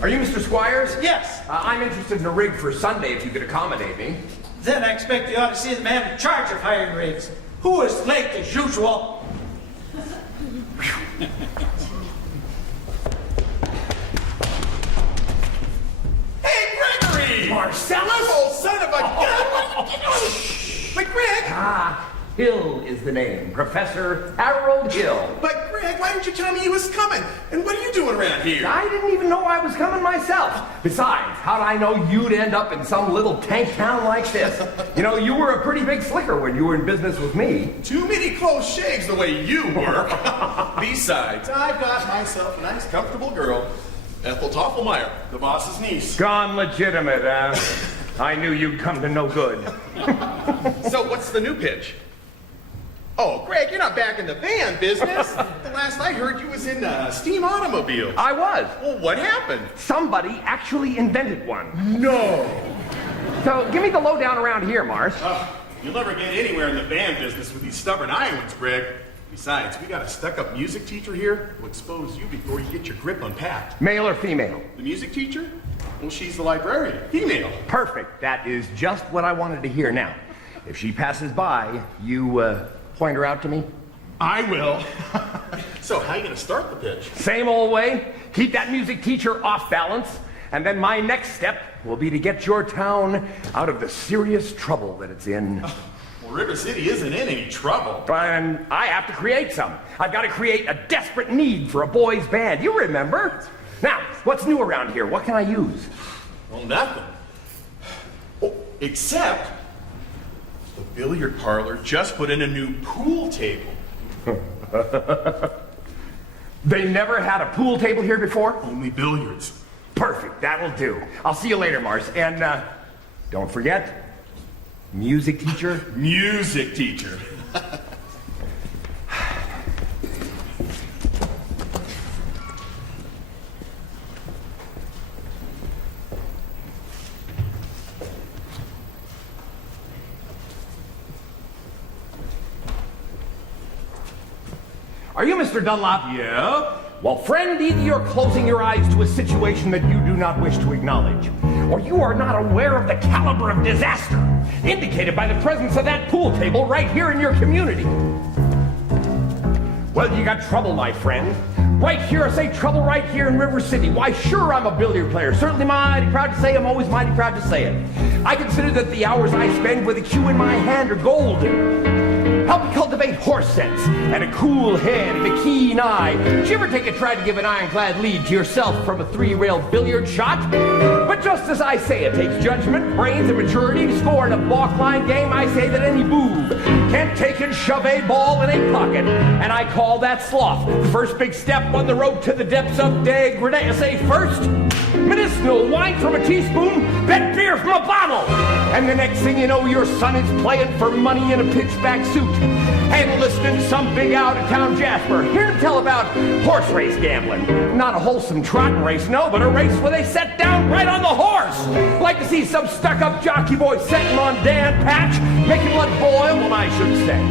Are you Mr. Squires? Yes. I'm interested in a rig for Sunday if you could accommodate me. Then I expect you ought to see the man in charge of hiring rigs, who is late as usual. Hey, Gregory! Marcellus? Oh, son of a gun! But Greg! Hill is the name. Professor Harold Hill. But Greg, why didn't you tell me he was coming? And what are you doing around here? I didn't even know I was coming myself. Besides, how'd I know you'd end up in some little tank town like this? You know, you were a pretty big slicker when you were in business with me. Too many close shaves the way you work. Besides, I've got myself a nice, comfortable girl. Ethel Toffelmeyer, the boss's niece. Gone legitimate, I knew you'd come to no good. So what's the new pitch? Oh, Greg, you're not back in the van business. The last I heard, you was in steam automobiles. I was. Well, what happened? Somebody actually invented one. No. So give me the lowdown around here, Mars. You'll never get anywhere in the van business with these stubborn Iowans, Greg. Besides, we got a stuck-up music teacher here who'll expose you before you get your grip unpacked. Male or female? The music teacher? Well, she's the librarian. Female. Perfect. That is just what I wanted to hear. Now, if she passes by, you point her out to me? I will. So, how are you going to start the pitch? Same old way. Keep that music teacher off balance. And then my next step will be to get your town out of the serious trouble that it's in. Well, River City isn't in any trouble. And I have to create some. I've got to create a desperate need for a boys' band. You remember? Now, what's new around here? What can I use? Well, nothing. Oh, except the billiard parlor just put in a new pool table. They never had a pool table here before? Only billiards. Perfect, that'll do. I'll see you later, Mars. And don't forget, music teacher. Music teacher. Are you Mr. Dunlop? Yeah? Well, friend, either you're closing your eyes to a situation that you do not wish to acknowledge, or you are not aware of the caliber of disaster indicated by the presence of that pool table right here in your community. Well, you got trouble, my friend. Right here, I say trouble right here in River City. Why, sure, I'm a billiard player. Certainly mighty proud to say I'm always mighty proud to say it. I consider that the hours I spend with a cue in my hand are golden. Help me cultivate horse sense and a cool head and a keen eye. Did you ever take a try to give an ironclad lead to yourself from a three-railed billiard shot? But just as I say it takes judgment, brains, and maturity to score in a balk-line game, I say that any boob can't take and shove a ball in a pocket. And I call that sloth. The first big step on the road to the depths of degradation. Say first, medicinal wine from a teaspoon, then beer from a bottle. And the next thing you know, your son is playing for money in a pitchback suit and listening to some big out-of-town Jasper. Hear him tell about horse race gambling. Not a wholesome trotting race, no, but a race where they set down right on the horse. Like to see some stuck-up jockey boy set him on Dan Patch, making blood boil, well, I should say.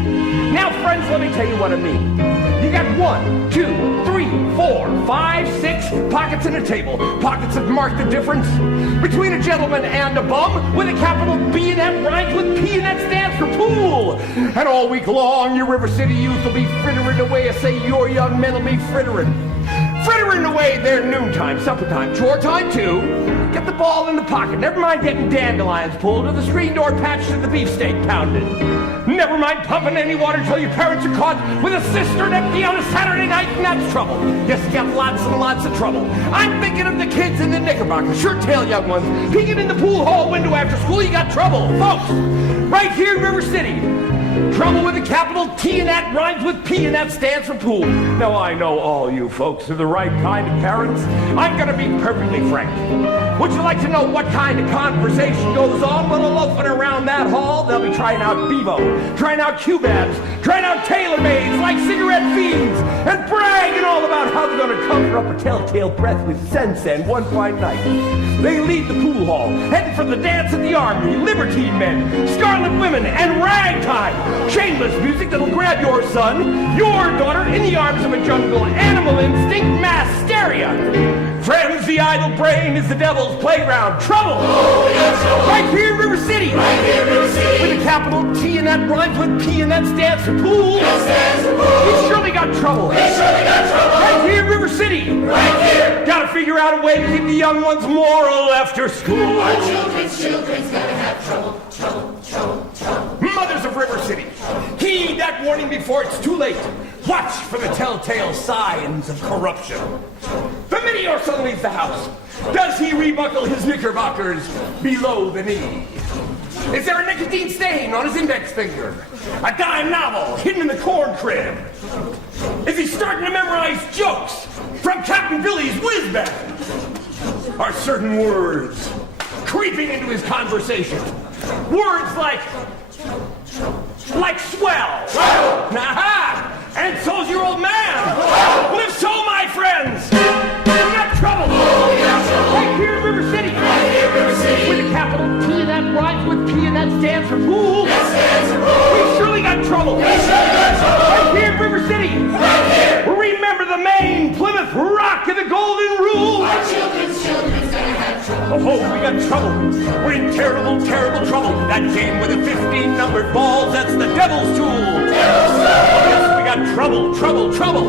Now, friends, let me tell you what I mean. You got 1, 2, 3, 4, 5, 6 pockets in a table. Pockets that mark the difference between a gentleman and a bum, with a capital B and that rhymes with P and that stands for pool. And all week long, your River City youth will be frittering away. I say your young men will be frittering away their noontime, supper time, chore time too. Get the ball in the pocket. Never mind getting dandelions pulled or the screen door patched and the beefsteak pounded. Never mind pumping any water till your parents are caught with a cistern empty on a Saturday night, and that's trouble. Yes, you got lots and lots of trouble. I'm thinking of the kids in the Knickerbockers, sure tail young ones, peeking in the pool hall window after school. You got trouble, folks. Right here in River City. Trouble with a capital T and that rhymes with P and that stands for pool. Now I know all you folks are the right kind of parents. I'm gonna be perfectly frank. Would you like to know what kind of conversation goes on? Well, loafing around that hall, they'll be trying out Bevo, trying out Q-Babs, trying out tailor-mades like cigarette fiends, and bragging all about how they're gonna cover up a telltale breath with Sen one fine night. They leave the pool hall, heading for the dance at the armory, libertine men, scarlet women, and ragtime. Shameless music that'll grab your son, your daughter, in the arms of a jungle animal instinct mass hysteria. Friends, the idle brain is the devil's playground. Trouble! Oh, yeah, trouble! Right here in River City! Right here in River City! With a capital T and that rhymes with P and that stands for pool. That stands for pool! He's surely got trouble! He's surely got trouble! Right here in River City! Right here! Gotta figure out a way to keep the young ones moral after school. Our children's gotta have trouble, trouble, trouble, trouble. Mothers of River City, heed that warning before it's too late. Watch for the telltale signs of corruption. The minute your son leaves the house, does he rebuckle his knickerbockers below the knee? Is there a nicotine stain on his index finger? A dime novel hidden in the corn crib? Is he starting to memorize jokes from Captain Billy's whiz bang? Are certain words creeping into his conversation? Words like swell. Aha! And so's your old man. Well, if so, my friends, we got trouble. Right here in River City. Right here in River City. With a capital P that rhymes with P and that stands for pool. That stands for pool. We surely got trouble. We surely got trouble. Right here in River City. Right here. Remember the Maine, Plymouth Rock, and the Golden Rule. Our children's gonna have trouble. Oh, we got trouble. We're in terrible, terrible trouble. That game with the 15 numbered balls, that's the devil's tool. Devil's tool. Oh, yes, we got trouble, trouble, trouble.